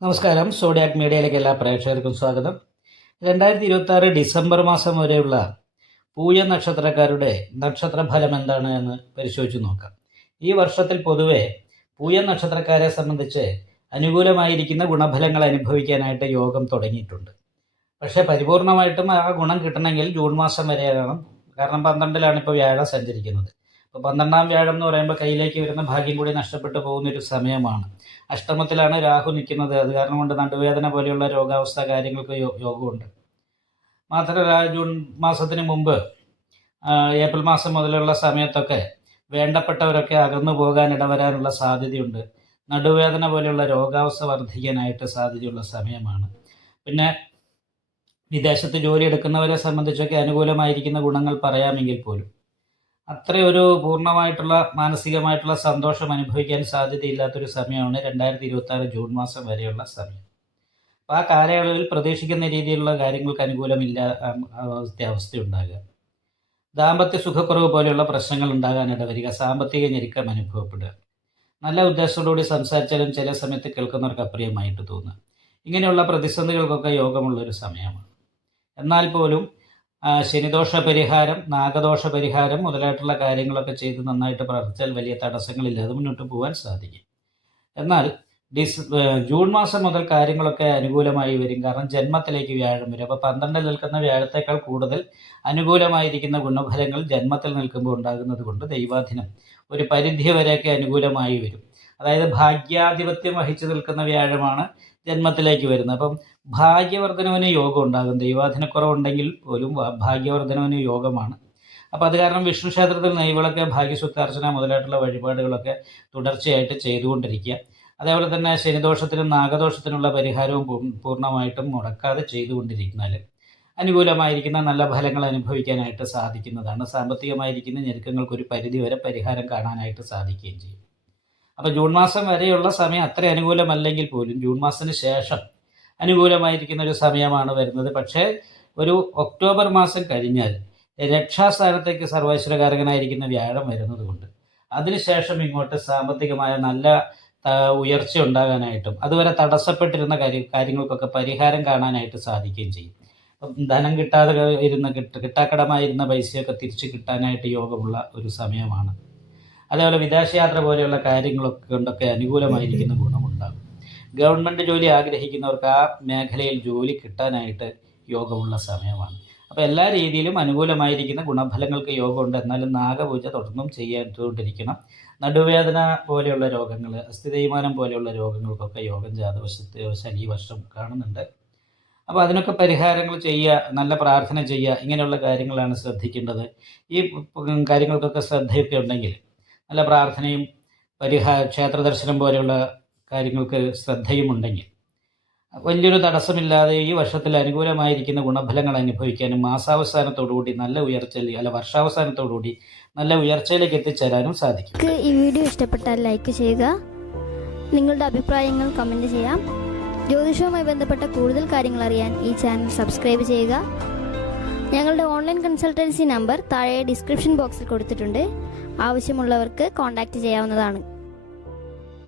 നമസ്കാരം. സോഡിയാക് മീഡിയയിലേക്ക് എല്ലാ പ്രേക്ഷകർക്കും സ്വാഗതം. 2026 ഡിസംബർ മാസം വരെയുള്ള പൂയ നക്ഷത്രക്കാരുടെ നക്ഷത്രഫലം എന്താണ് എന്ന് പരിശോധിച്ച് നോക്കാം. ഈ വർഷത്തിൽ പൊതുവെ പൂയ നക്ഷത്രക്കാരെ സംബന്ധിച്ച് അനുകൂലമായിരിക്കുന്ന ഗുണഫലങ്ങൾ അനുഭവിക്കാനായിട്ട് യോഗം തുടങ്ങിയിട്ടുണ്ട്. പക്ഷേ പരിപൂർണമായിട്ടും ആ ഗുണം കിട്ടണമെങ്കിൽ ജൂൺ മാസം വരെ വേണം. കാരണം 12-ലാണ് ഇപ്പോൾ വ്യാഴം സഞ്ചരിക്കുന്നത്. അപ്പോൾ 12-ം വ്യാഴം എന്ന് പറയുമ്പോൾ കയ്യിലേക്ക് വരുന്ന ഭാഗ്യം കൂടി നഷ്ടപ്പെട്ടു പോകുന്നൊരു സമയമാണ്. അഷ്ടമത്തിലാണ് രാഹു നിൽക്കുന്നത്. അത് കാരണം കൊണ്ട് നടുവേദന പോലെയുള്ള രോഗാവസ്ഥ കാര്യങ്ങൾക്ക് യോഗമുണ്ട്. മാത്രമല്ല ജൂൺ മാസത്തിന് മുമ്പ് ഏപ്രിൽ മാസം മുതലുള്ള സമയത്തൊക്കെ വേണ്ടപ്പെട്ടവരൊക്കെ അകന്നു പോകാൻ ഇടവരാനുള്ള സാധ്യതയുണ്ട്. നടുവേദന പോലെയുള്ള രോഗാവസ്ഥ വർദ്ധിക്കാനായിട്ട് സാധ്യതയുള്ള സമയമാണ്. പിന്നെ വിദേശത്ത് ജോലി എടുക്കുന്നവരെ സംബന്ധിച്ചൊക്കെ അനുകൂലമായിരിക്കുന്ന ഗുണങ്ങൾ പറയാമെങ്കിൽ പോലും അത്രയൊരു പൂർണ്ണമായിട്ടുള്ള മാനസികമായിട്ടുള്ള സന്തോഷം അനുഭവിക്കാൻ സാധ്യതയില്ലാത്തൊരു സമയമാണ് 2026 ജൂൺ മാസം വരെയുള്ള സമയം. അപ്പോൾ ആ കാലയളവിൽ പ്രതീക്ഷിക്കുന്ന രീതിയിലുള്ള കാര്യങ്ങൾക്ക് അനുകൂലമില്ല അവസ്ഥയുണ്ടാകുക. ദാമ്പത്യ സുഖക്കുറവ് പോലെയുള്ള പ്രശ്നങ്ങൾ ഉണ്ടാകാനിട വരിക, സാമ്പത്തിക ഞെരുക്കം അനുഭവപ്പെടുക, നല്ല ഉദ്ദേശത്തോടുകൂടി സംസാരിച്ചാലും ചില സമയത്ത് കേൾക്കുന്നവർക്ക് അപ്രിയമായിട്ട് തോന്നുക, ഇങ്ങനെയുള്ള പ്രതിസന്ധികൾക്കൊക്കെ യോഗമുള്ളൊരു സമയമാണ്. എന്നാൽ പോലും ശനിദോഷ പരിഹാരം, നാഗദോഷ പരിഹാരം മുതലായിട്ടുള്ള കാര്യങ്ങളൊക്കെ ചെയ്ത് നന്നായിട്ട് പ്രവർത്തിച്ചാൽ വലിയ തടസ്സങ്ങളില്ലാതെ മുന്നോട്ട് പോകാൻ സാധിക്കും. എന്നാൽ ജൂൺ മാസം മുതൽ കാര്യങ്ങളൊക്കെ അനുകൂലമായി വരും. കാരണം ജന്മത്തിലേക്ക് വ്യാഴം വരും. അപ്പോൾ 12-ൽ നിൽക്കുന്ന വ്യാഴത്തേക്കാൾ കൂടുതൽ അനുകൂലമായിരിക്കുന്ന ഗുണഫലങ്ങൾ ജന്മത്തിൽ നിൽക്കുമ്പോൾ ഉണ്ടാകുന്നത് കൊണ്ട് ദൈവാധീനം ഒരു പരിധി വരെയൊക്കെ അനുകൂലമായി വരും. അതായത് ഭാഗ്യാധിപത്യം വഹിച്ചു നിൽക്കുന്ന വ്യാഴമാണ് ജന്മത്തിലേക്ക് വരുന്നത്. അപ്പം ഭാഗ്യവർദ്ധനവിന് യോഗം ഉണ്ടാകും. ദൈവാധീനക്കുറവുണ്ടെങ്കിൽ പോലും ഭാഗ്യവർദ്ധനവിന് യോഗമാണ്. അപ്പോൾ അത് കാരണം വിഷ്ണു ക്ഷേത്രത്തിൽ നെയ്വിളക്ക്, ഭാഗ്യസുത്താർച്ചന മുതലായിട്ടുള്ള വഴിപാടുകളൊക്കെ തുടർച്ചയായിട്ട് ചെയ്തുകൊണ്ടിരിക്കുക. അതേപോലെ തന്നെ ശനിദോഷത്തിനും നാഗദോഷത്തിനുള്ള പരിഹാരവും പൂർണ്ണമായിട്ടും മുടക്കാതെ ചെയ്തുകൊണ്ടിരിക്കുന്നാൽ അനുകൂലമായിരിക്കുന്ന നല്ല ഫലങ്ങൾ അനുഭവിക്കാനായിട്ട് സാധിക്കുന്നതാണ്. സാമ്പത്തികമായിരിക്കുന്ന ഞെരുക്കങ്ങൾക്കൊരു പരിധിവരെ പരിഹാരം കാണാനായിട്ട് സാധിക്കുകയും ചെയ്യും. അപ്പോൾ ജൂൺ മാസം വരെയുള്ള സമയം അത്ര അനുകൂലമല്ലെങ്കിൽ പോലും ജൂൺ മാസത്തിന് ശേഷം അനുകൂലമായിരിക്കുന്ന ഒരു സമയമാണ് വരുന്നത്. പക്ഷേ ഒരു ഒക്ടോബർ മാസം കഴിഞ്ഞാൽ രക്ഷാസ്ഥാനത്തേക്ക് സർവൈശ്വരകാരകനായിരിക്കുന്ന വ്യാഴം വരുന്നത് കൊണ്ട് അതിനുശേഷം ഇങ്ങോട്ട് സാമ്പത്തികമായ നല്ല ഉയർച്ച ഉണ്ടാകാനായിട്ടും അതുവരെ തടസ്സപ്പെട്ടിരുന്ന കാര്യങ്ങൾക്കൊക്കെ പരിഹാരം കാണാനായിട്ട് സാധിക്കുകയും ചെയ്യും. ധനം കിട്ടാതെ കിട്ടാക്കടമായിരുന്ന പൈസയൊക്കെ തിരിച്ചു കിട്ടാനായിട്ട് യോഗമുള്ള ഒരു സമയമാണ്. അതേപോലെ വിദേശയാത്ര പോലെയുള്ള കാര്യങ്ങളൊക്കെ കൊണ്ടൊക്കെ അനുകൂലമായിരിക്കുന്ന ഗുണമുണ്ടാകും. ഗവൺമെൻറ് ജോലി ആഗ്രഹിക്കുന്നവർക്ക് ആ മേഖലയിൽ ജോലി കിട്ടാനായിട്ട് യോഗമുള്ള സമയമാണ്. അപ്പോൾ എല്ലാ രീതിയിലും അനുകൂലമായിരിക്കുന്ന ഗുണഫലങ്ങൾക്ക് യോഗമുണ്ട്. എന്നാലും നാഗപൂജ തുടർന്നും ചെയ്തുകൊണ്ടിരിക്കണം. നടുവേദന പോലെയുള്ള രോഗങ്ങൾ, അസ്ഥിതേയ്മാനം പോലെയുള്ള രോഗങ്ങൾക്കൊക്കെ യോഗം ജാതവശാൽ ഈ വർഷം കാണുന്നുണ്ട്. അപ്പോൾ അതിനൊക്കെ പരിഹാരങ്ങൾ ചെയ്യുക, നല്ല പ്രാർത്ഥന ചെയ്യുക, ഇങ്ങനെയുള്ള കാര്യങ്ങളാണ് ശ്രദ്ധിക്കേണ്ടത്. ഈ കാര്യങ്ങൾക്കൊക്കെ ശ്രദ്ധയൊക്കെ ഉണ്ടെങ്കിൽ നല്ല പ്രാർത്ഥനയും ക്ഷേത്ര ദർശനം പോലെയുള്ള കാര്യങ്ങൾക്ക് ശ്രദ്ധയും ഉണ്ടെങ്കിൽ വലിയൊരു തടസ്സമില്ലാതെ ഈ വർഷത്തിൽ അനുകൂലമായിരിക്കുന്ന ഗുണഫലങ്ങൾ അനുഭവിക്കാനും മാസാവസാനത്തോടുകൂടി നല്ല വർഷാവസാനത്തോടുകൂടി നല്ല ഉയർച്ചയിലേക്ക് എത്തിച്ചേരാനും സാധിക്കും. ഈ വീഡിയോ ഇഷ്ടപ്പെട്ടാൽ ലൈക്ക് ചെയ്യുക, നിങ്ങളുടെ അഭിപ്രായങ്ങൾ കമൻറ്റ് ചെയ്യാം. ജ്യോതിഷവുമായി ബന്ധപ്പെട്ട കൂടുതൽ കാര്യങ്ങൾ അറിയാൻ ഈ ചാനൽ സബ്സ്ക്രൈബ് ചെയ്യുക. ഞങ്ങളുടെ ഓൺലൈൻ കൺസൾട്ടൻസി നമ്പർ താഴെ ഡിസ്ക്രിപ്ഷൻ ബോക്സിൽ കൊടുത്തിട്ടുണ്ട്. ആവശ്യമുള്ളവർക്ക് കോൺടാക്റ്റ് ചെയ്യാവുന്നതാണ്.